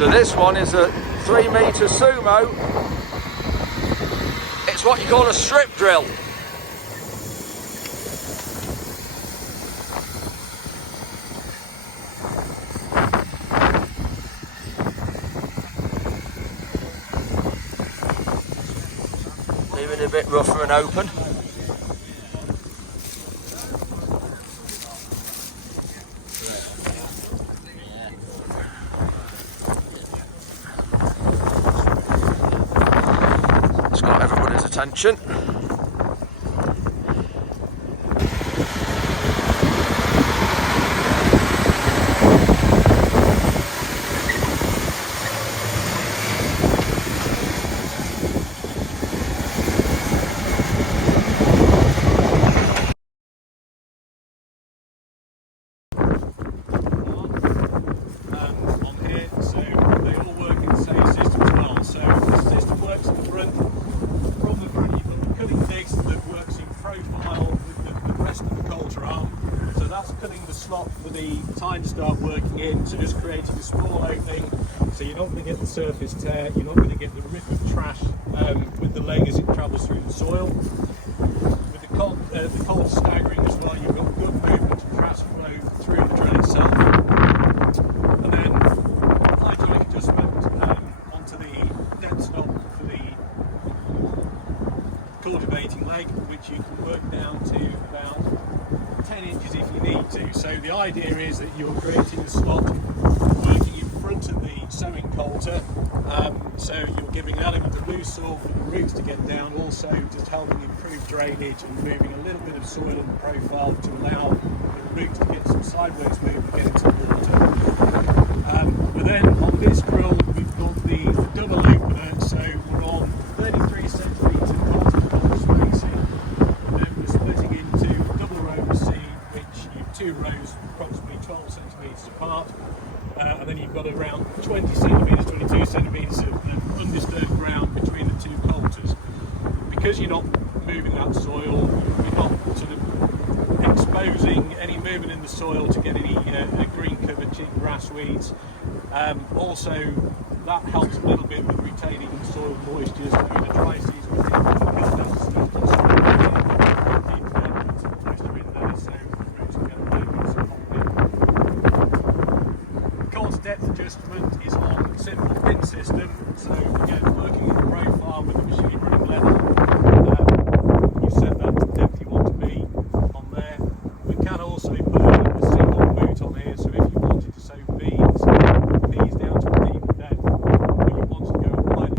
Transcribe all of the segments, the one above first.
So this one is a 3-metre Sumo. It's what you call a strip drill. Leaving it a bit rougher and open. It's got everybody's attention. For the tine to start working in, so just creating a small opening, so you're not going to get the surface tear, you're not going to get the rip of trash with the leg as it travels through the soil. With the cold staggering as well, you've got good movement and trash flow through the drill itself. And then hydraulic adjustment onto the net stop for the cultivating leg, which you can work down to about 10 inches if you need to. So the idea is that you're creating a slot working in front of the sowing coulter, so you're giving an element of loose soil for the roots to get down, also just helping improve drainage and moving a little bit of soil in the profile to allow the roots to get some sideways movement, get into the water. But then on this drill we've got the double opener, so we're on 33 centimetre continental spacing, and then we're splitting into double row C, two rows approximately 12 centimetres apart, and then you've got around 20 centimetres, 22 centimetres of undisturbed ground between the two coulters. Because you're not moving that soil, you're not sort of exposing any movement in the soil to get any green cover, cheap grass weeds. Also, that helps a little bit with retaining soil moisture, so in a dry season we think that stuff depth adjustment is on simple pin system, so again working in the profile with the machine running level, you set that depth you want to be on there. We can also put a single boot on here, so if you wanted to sow peas down to a deeper depth, or you wanted to go wider.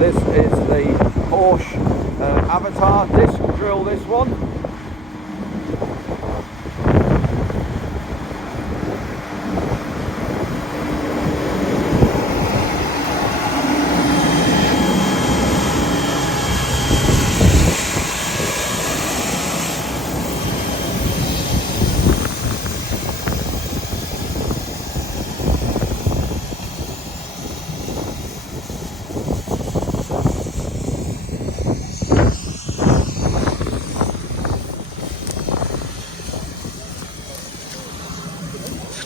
This is the Horsch Avatar disc drill, this one.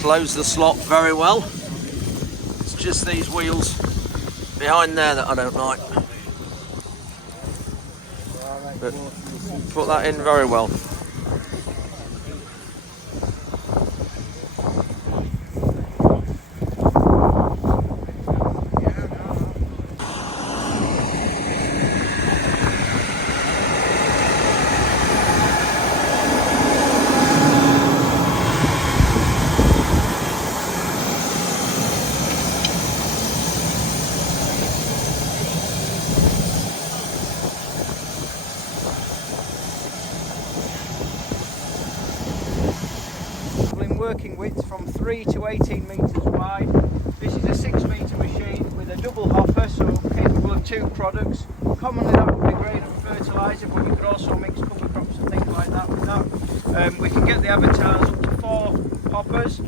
Close the slot very well. It's just these wheels behind there that I don't like. But put that in very well. Working width from 3 to 18 metres wide. This is a 6-metre machine with a double hopper, so capable of 2 products. Commonly that would be great on fertiliser, but you could also mix cover crops and things like that with that. We can get the avatars up to hoppers.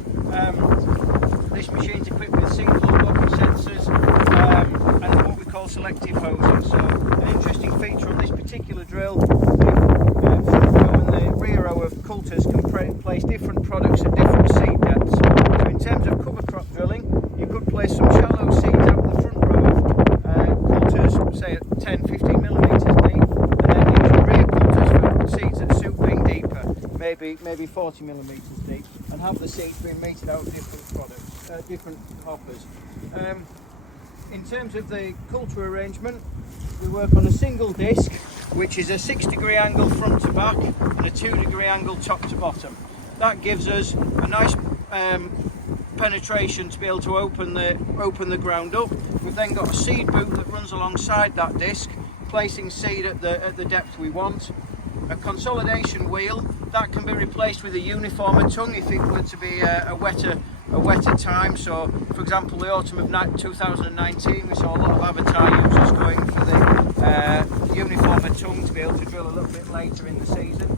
This machine's equipped with single body sensors and what we call selective hosing. So an interesting feature on this particular drill, the front row and the rear row of coulters can place different products at different seed depths. So in terms of cover crop drilling, you could place some shallow seeds out the front row of coulters, say at 10-15 millimetres deep, and then use the rear coulters for seeds that suit being deeper, maybe 40 millimetres deep, and have the seeds being meted out of different products, different hoppers. In terms of the coulter arrangement, we work on a single disc, which is a 6-degree angle front to back and a 2-degree angle top to bottom. That gives us a nice penetration to be able to open the ground up. We've then got a seed boot that runs alongside that disc, placing seed at the depth we want. A consolidation wheel that can be replaced with a uniformer tongue if it were to be a wetter time. So for example, the autumn of 2019 we saw a lot of Avatar users going for the uniformer tongue to be able to drill a little bit later in the season.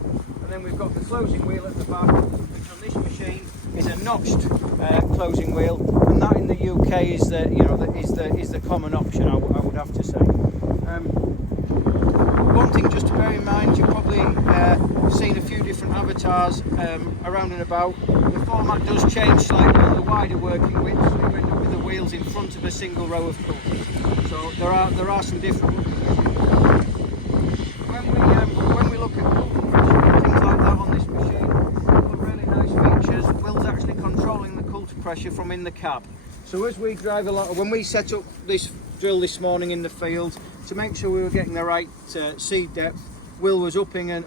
And then we've got the closing wheel at the back, which on this machine is a notched closing wheel, and that in the UK is the common option, I would have to say. One thing just to bear in mind, you've probably seen a few different avatars around and about. The format does change slightly on the wider working width, so you end up with the wheels in front of a single row of coulters. So there are some different. When we look at coulter pressure and things like that on this machine, one really nice features. Will's actually controlling the coulter pressure from in the cab. So as we drive along, when we set up this drill this morning in the field, to make sure we were getting the right seed depth, Will was upping and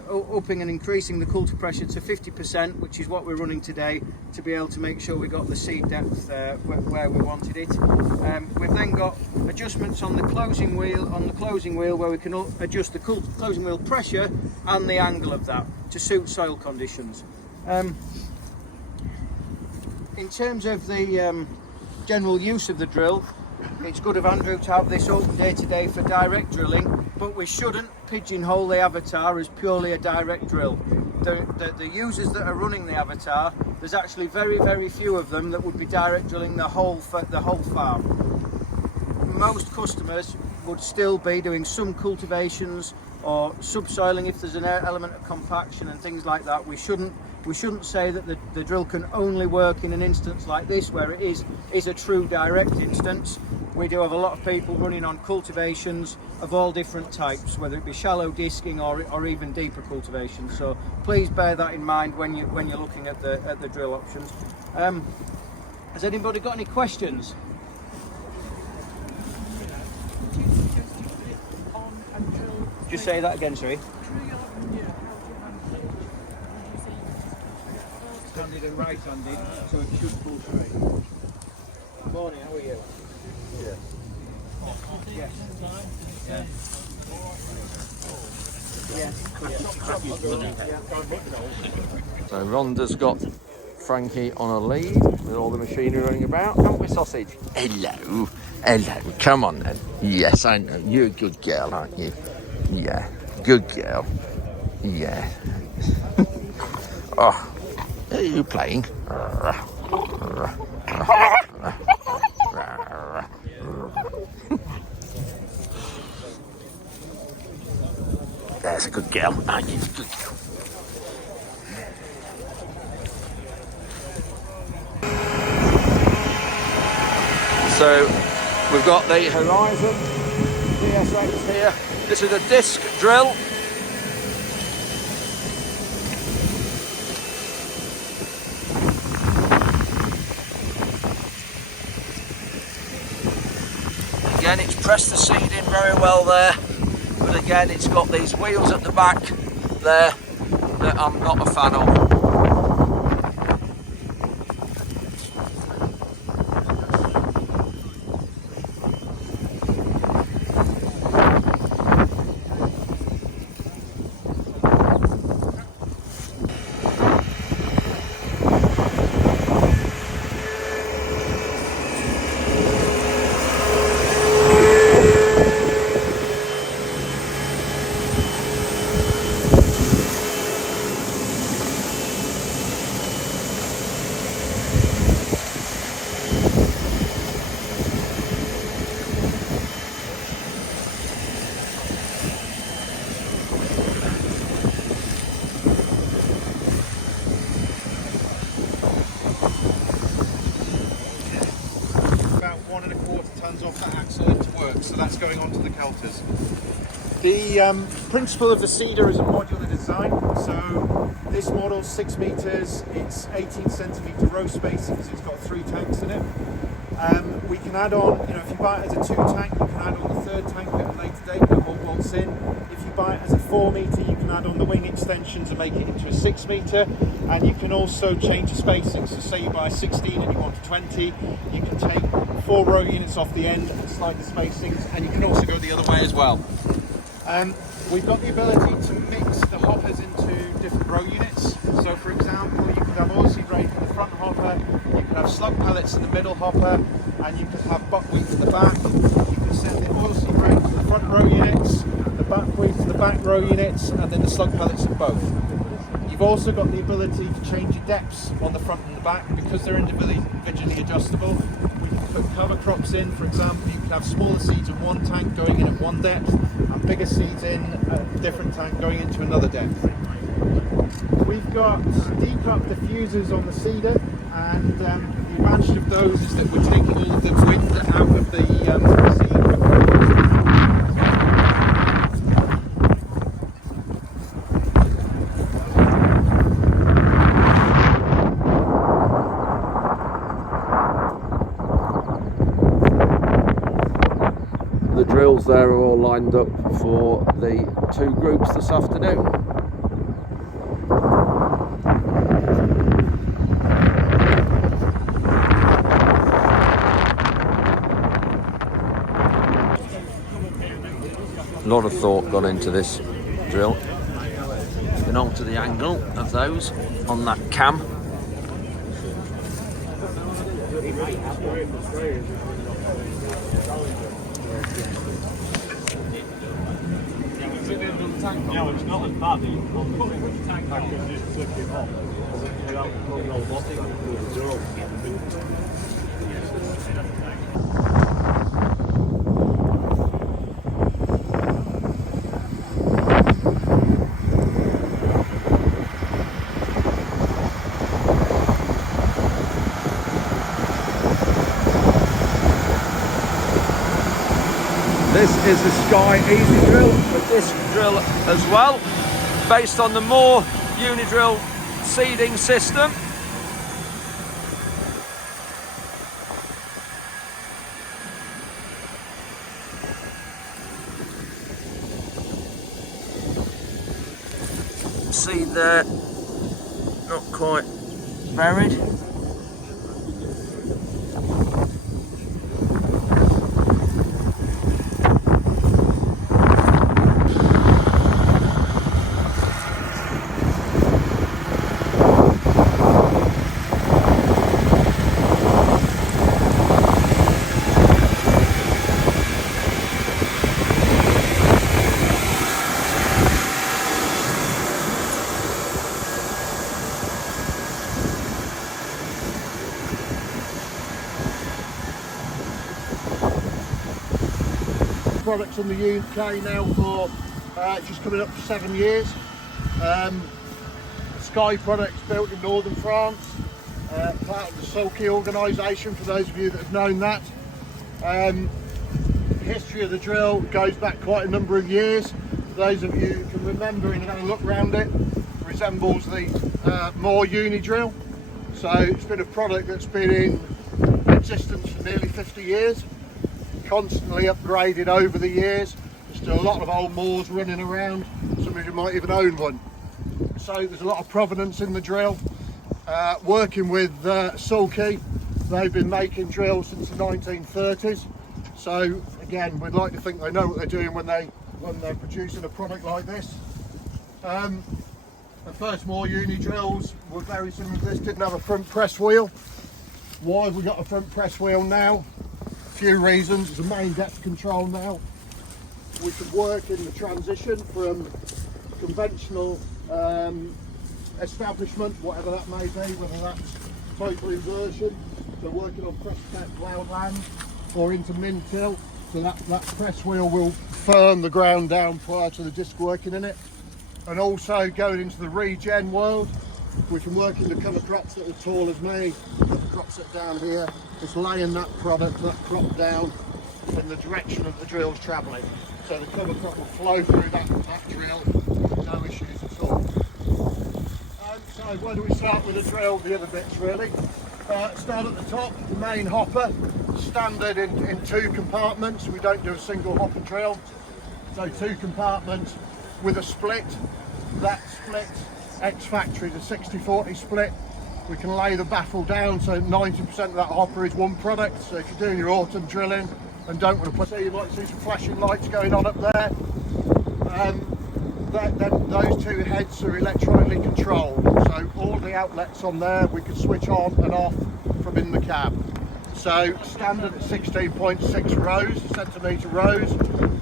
increasing the coulter pressure to 50%, which is what we're running today, to be able to make sure we got the seed depth where we wanted it. We've then got adjustments on the closing wheel where we can adjust the closing wheel pressure and the angle of that to suit soil conditions. In terms of the general use of the drill, it's good of Andrew to have this open day today for direct drilling, but we shouldn't pigeonhole the Avatar as purely a direct drill. The users that are running the Avatar, there's actually very, very few of them that would be direct drilling the whole farm. Most customers would still be doing some cultivations or subsoiling if there's an element of compaction and things like that. We shouldn't say that the drill can only work in an instance like this where it is a true direct instance. We do have a lot of people running on cultivations of all different types, whether it be shallow disking or even deeper cultivations. So please bear that in mind when you're looking at the drill options. Has anybody got any questions? Just say that again, sorry. Handed and right-handed, so it should pull through. Morning, how are you? Yeah. Yes. Yeah. So Rhonda's got Frankie on a lead with all the machinery running about, haven't we, Sausage? Hello, come on then. Yes, I know, you're a good girl, aren't you? Yeah, good girl. Yeah. Oh, are you playing? There's a good girl, aren't you? Good girl. So we've got the Horizon DSX here. This is a disc drill. Again, it's pressed the seed in very well there, but again it's got these wheels at the back there that I'm not a fan of. so that's going onto the coulters. The principle of the seeder is a modular design, so this model's 6 metres, it's 18 centimetre row spacing because it's got 3 tanks in it. We can add on, if you buy it as a 2 tank, you can add on the 3rd tank at a later date that all bolts in. If you buy it as a 4 metre, you can add on the wing extensions and make it into a 6 metre. And you can also change the spacing, so say you buy 16 and you want a 20, you can take 4 row units off the end and slide the spacings, and you can also go the other way as well. We've got the ability to mix the hoppers into different row units. So for example, you could have oilseed rape in the front hopper, you could have slug pellets in the middle hopper, and you could have buckwheat in the back. You can send the oilseed rape to the front row units, the buckwheat to the back row units, and then the slug pellets in both. You've also got the ability to change your depths on the front and the back because they're individually adjustable. We can put cover crops in, for example, you can have smaller seeds in one tank going in at one depth and bigger seeds in a different tank going into another depth. We've got decup diffusers on the seeder, and the advantage of those is that we're taking all of the wind out of the seed. The drills there are all lined up for the 2 groups this afternoon. A lot of thought gone into this drill. You can alter the angle of those on that cam. No, it's not as bad. I'll put it with the tank back and just flip it off. This is the Sky Easy drill, a disc drill as well, based on the Moore Unidrill seeding system. Seed there, not quite buried. Products in the UK now for just coming up for 7 years. Sky products built in northern France, part of the Sulky organisation, for those of you that have known that. The history of the drill goes back quite a number of years. Those of you who can remember and have a look around it, resembles the Moore Unidrill. So it's been a product that's been in existence for nearly 50 years. Constantly upgraded over the years. There's still a lot of old Moores running around. Some of you might even own one. So there's a lot of provenance in the drill. Working with Sulky, they've been making drills since the 1930s. So again, we'd like to think they know what they're doing when they're producing a product like this. The first Moore Unidrills were very similar to this. Didn't have a front press wheel. Why have we got a front press wheel now? Few reasons. There's a main depth control now. We can work in the transition from conventional establishment, whatever that may be, whether that's total inversion, so working on press cut ploughed land, or into min till, so that press wheel will firm the ground down prior to the disc working in it. And also going into the regen world, we can work in the kind of drops that are tall as me, drops it down here, just laying that product, that crop down, in the direction of the drill's travelling. So the cover crop will flow through that drill, no issues at all. So where do we start with the drill? The other bits really. Start at the top, the main hopper, standard in 2 compartments. We don't do a single hopper drill. So 2 compartments with a split. That split, ex-factory, the 60-40 split. We can lay the baffle down so 90% of that hopper is one product. So if you're doing your autumn drilling and don't want to put, you might see some flashing lights going on up there. Those 2 heads are electronically controlled. So all the outlets on there we can switch on and off from in the cab. So standard at 16.6 centimetre rows,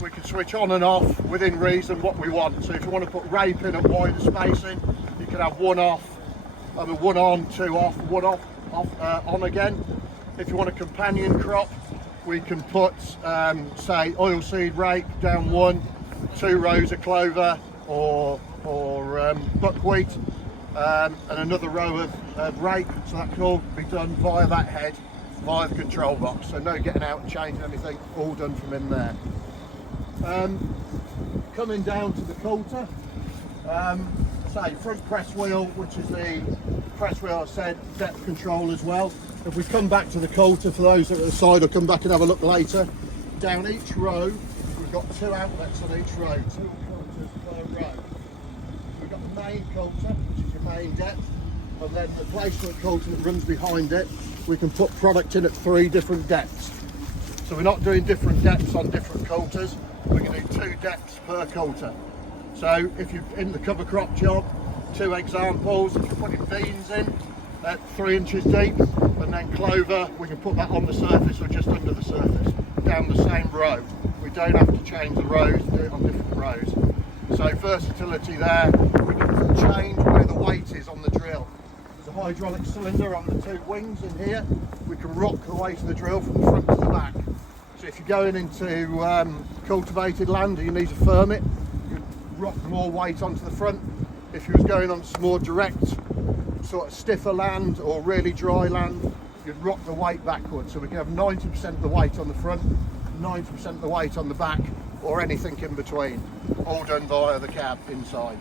we can switch on and off within reason what we want. So if you want to put rape in at wider spacing, you can have 1 off, 1 on, 2 off, 1 off, on again. If you want a companion crop, we can put, say, oilseed rape down 1, 2 rows of clover or buckwheat, and another row of rape. So that can all be done via that head, via the control box. So no getting out and changing anything, all done from in there. Coming down to the coulter, say front press wheel, which is the press wheel I said, depth control as well. If we come back to the coulter, for those that are at the side, I'll come back and have a look later. Down each row, we've got 2 outlets on each row, 2 coulters per row. We've got the main coulter, which is your main depth, and then the placement coulter that runs behind it, we can put product in at 3 different depths. So we're not doing different depths on different coulters, we're going to do 2 depths per coulter. So if you're in the cover crop job, 2 examples, if you're putting beans in at 3 inches deep, and then clover, we can put that on the surface or just under the surface, down the same row. We don't have to change the rows, do it on different rows. So versatility there, we can change where the weight is on the drill. There's a hydraulic cylinder on the 2 wings in here. We can rock the weight of the drill from the front to the back. So if you're going into cultivated land and you need to firm it, you can rock more weight onto the front. If you was going on some more direct, sort of stiffer land or really dry land, you'd rock the weight backwards. So we can have 90% of the weight on the front, 90% of the weight on the back, or anything in between, all done via the cab inside.